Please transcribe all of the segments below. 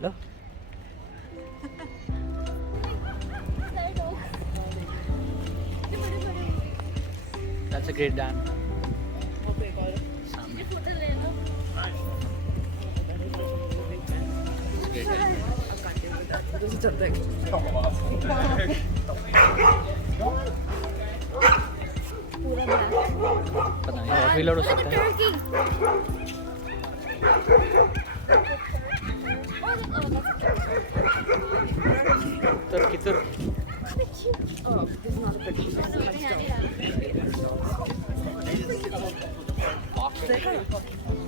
Hello? That's a great dam. सामने. It's a great dam. पता नहीं और रीलोड हो सकता है. Turkey. Oh, this is not a picture.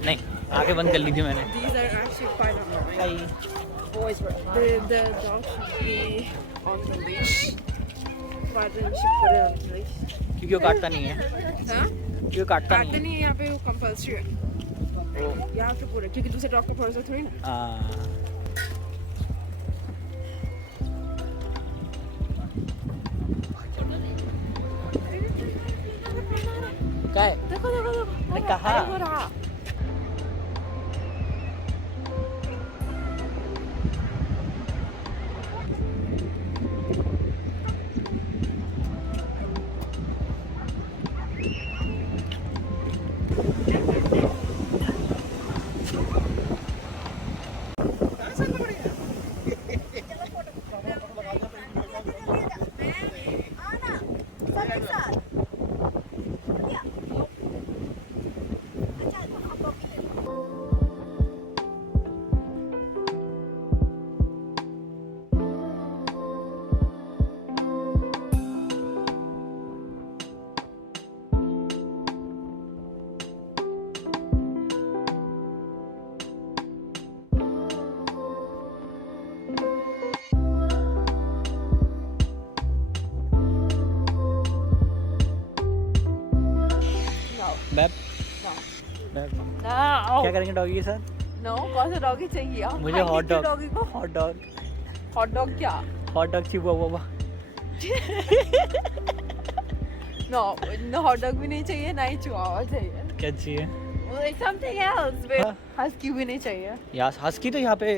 नहीं आगे बंद कर ली थी मैंने. These are actually quite annoying. Boys were the dog should be on the leash. But then she put it on the leash. क्योंकि वो काटता नहीं है. हाँ? क्यों काटता नहीं है? यहाँ पे वो compulsory है. यहाँ पे पूरा क्योंकि दूसरे डॉग को भरोसा थोड़ी ना. क्या है? देखो. मैं कहा. क्या करेंगे डॉगी के साथ? No, कौन सा डॉगी चाहिए? मुझे हॉट डॉग. डॉगी को हॉट डॉग. हॉट डॉग क्या? Hot dog Chihuahua. No hot dog भी नहीं चाहिए, ना ही चिहुआहुआ चाहिए. क्या चाहिए? Like something else. हस्की भी नहीं चाहिए. यार हस्की तो यहाँ पे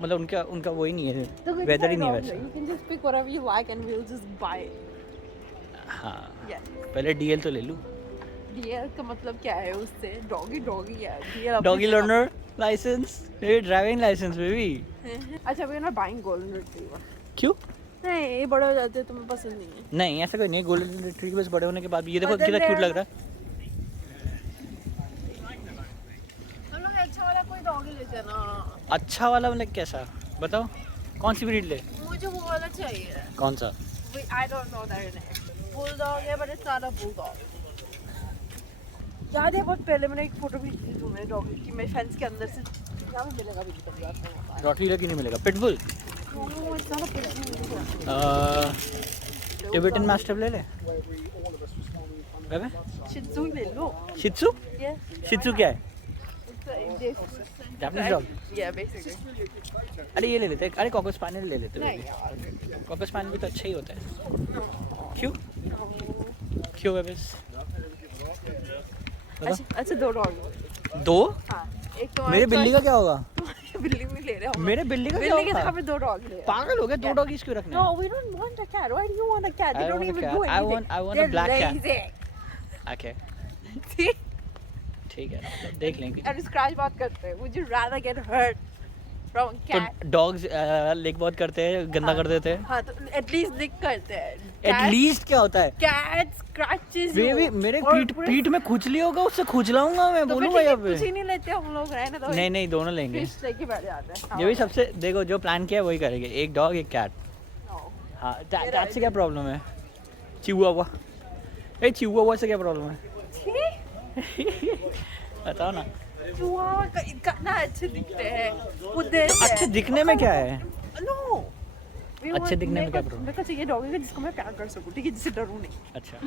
मतलब उनका वो ही नहीं है. वेदर ही नहीं है वैसा. You can just pick whatever you like and we'll just buy it. हाँ. Yes. पहले डीएल तो ले लूँ. डीएल का मतलब क्या है उससे? डॉगी है. DL doggy learner licence. मेरी ड्राइविंग लाइसेंस बेबी. अच्छा we are not buying golden retriever. क्यों? नहीं ये बड़े हो जाते हैं, तुम्हें पसंद नहीं है. नहीं ऐसा कोई नहीं. गोल्डन रिट्रीवर बस बड़े होने के बाद भी ये देखो कितना क्यूट लग रहा है. हम लोग अच्छा वाला कोई डॉगी लेते हैं ना. अच्छा वाला मतलब कैसा बताओ. कौन सी ब्रीड ले? मुझे वो वाला चाहिए. कौन सा? I don't know their name. Bulldog है but it's not a bulldog. याद है बहुत पहले मैंने एक फोटो भेजी थी तुम्हें डॉगी की. मैं फेंस के अंदर से क्या मिलेगा भी निकल जाता है. रॉटवीलर की नहीं मिलेगा. Pitbull. it's not a pitbull. Tibetan mastiff ले ले. अबे शित्जू ले लो. शित्जू? Yes. शित्जू क्या है? It's Japanese dog. Yeah, basically. अरे ये ले लेते हैं. अरे कॉकर स्पैनियल ले लेते नहीं हैं. कॉकर स्पैनियल भी तो अच्छा ही होता है. क्यों बेबीस? अच्छा दो डॉग. दो? हाँ. एक तो मेरे बिल्ली का क्या होगा? बिल्ली में ले रहे हो. मेरे बिल्ली का क्या बिल्ली के होगा? जगह पे दो डॉग ले. पागल हो गया. दो डॉगीज क्यों रखने? No, we don't want a cat. Why do you want a cat? They I don't want a even cat. do anything. I want a black cat. Lazy. Okay. See? ठीक है देख लेंगे. And scratch बात करते हैं. Would you rather get hurt from a cat? तो डॉग्स लिक बहुत करते हैं. गंदा कर देते हैं. हाँ तो at least lick करते हैं. एटलीस्ट क्या होता है? Cat scratches वे you. भी मेरे और पीठ पूरे- पीठ में खुजली होगा, उससे खुजलाऊंगा मैं, तो फिर बोलूंगा ठीक है, यहाँ पे। कुछ ही नहीं लेते हम लोग, रहने दो। नहीं नहीं, दोनों लेंगे। फिश लेके बैठ जाते हैं। ये भी सबसे, देखो जो प्लान किया है वही करेंगे, एक डॉग एक कैट। No. हाँ, कैट से क्या प्रॉब्लम है? चिहुआ हुआ, ए चिहुआ हुआ से क्या प्रॉब्लम है? छी, बताओ ना। चिहुआवा कितना अच्छे दिखते हैं उधर से। अच्छे दिखने में क्या है? No. अच्छे दिखने में क्या प्रॉब्लम? मेरे को चाहिए डॉगी जिसको मैं प्यार कर सकूं, ठीक है, जिससे डरूं नहीं। अच्छा,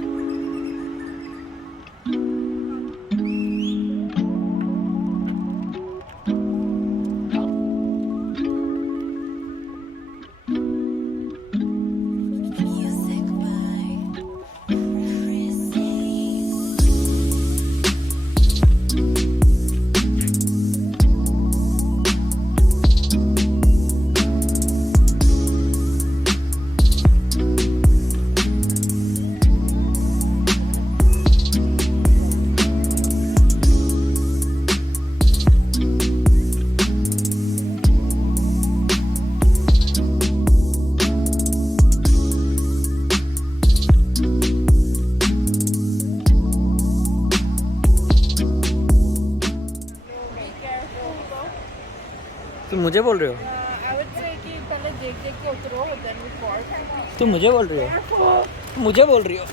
तुम मुझे बोल रहे हो? I would say कि पहले देख के उतरो, then we park. तुम मुझे बोल रही हो? मुझे बोल रही हो?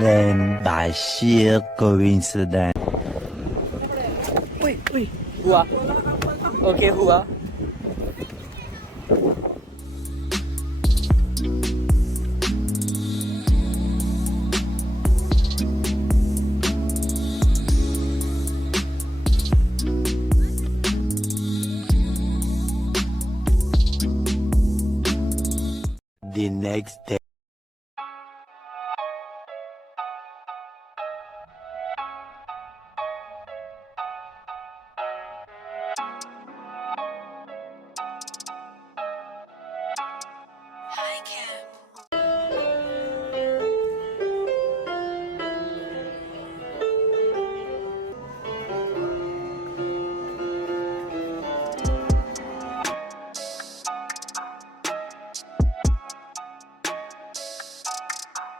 Then by sheer coincidence. उई, हुआ, ओके हुआ। The next day.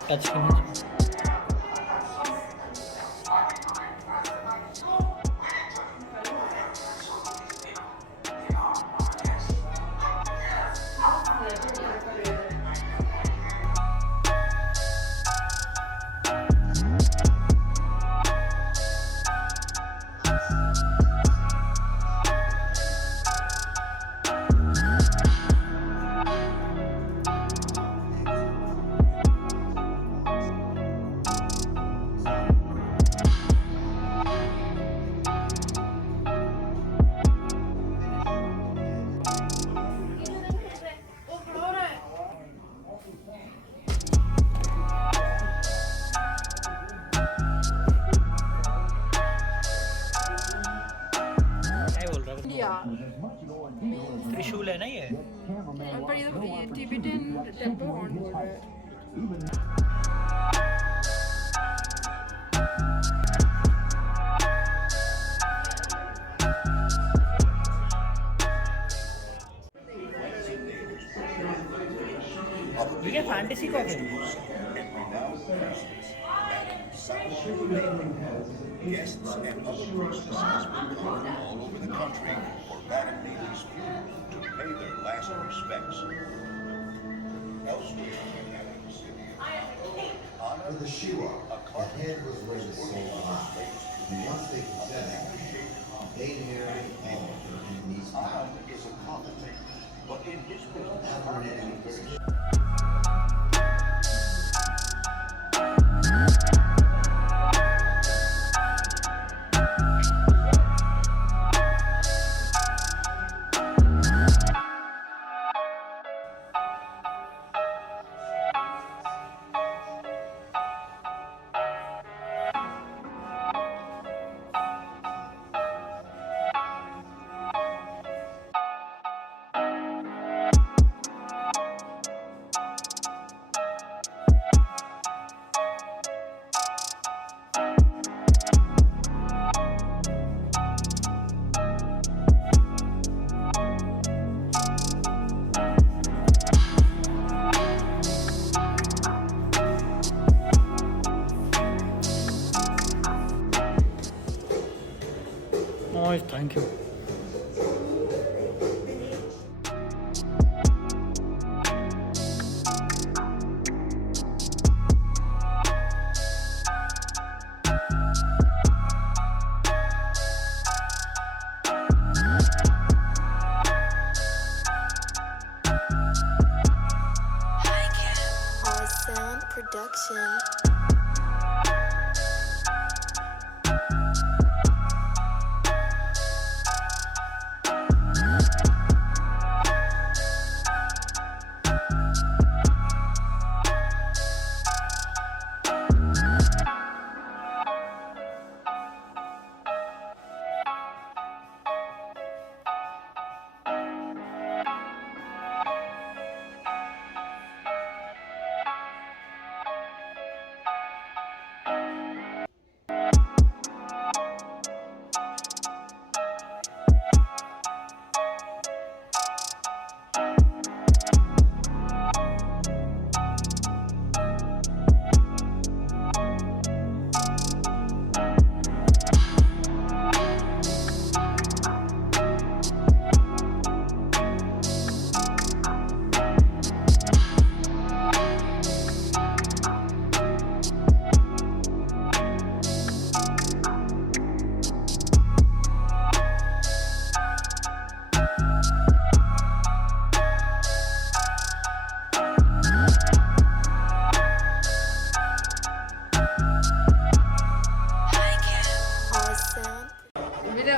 टच करना। त्रिशूल है ना ये? पर ये टिबेटन टेंपल हॉर्न बोल रहा है। ये क्या फैंटेसी कॉफी है? Guests and other priestesses will come from all over the country for Madame Neely's funeral to pay their last respects. Elsewhere in the city of With the Shiva, the head was where the soul lies. And once they possess it, they inherit all of their enemies' power. Anand is a prophet, but in his business, Never an enemy. Oh, thank you. Sound production.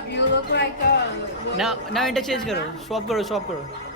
You look like Now interchange करो, swap करो.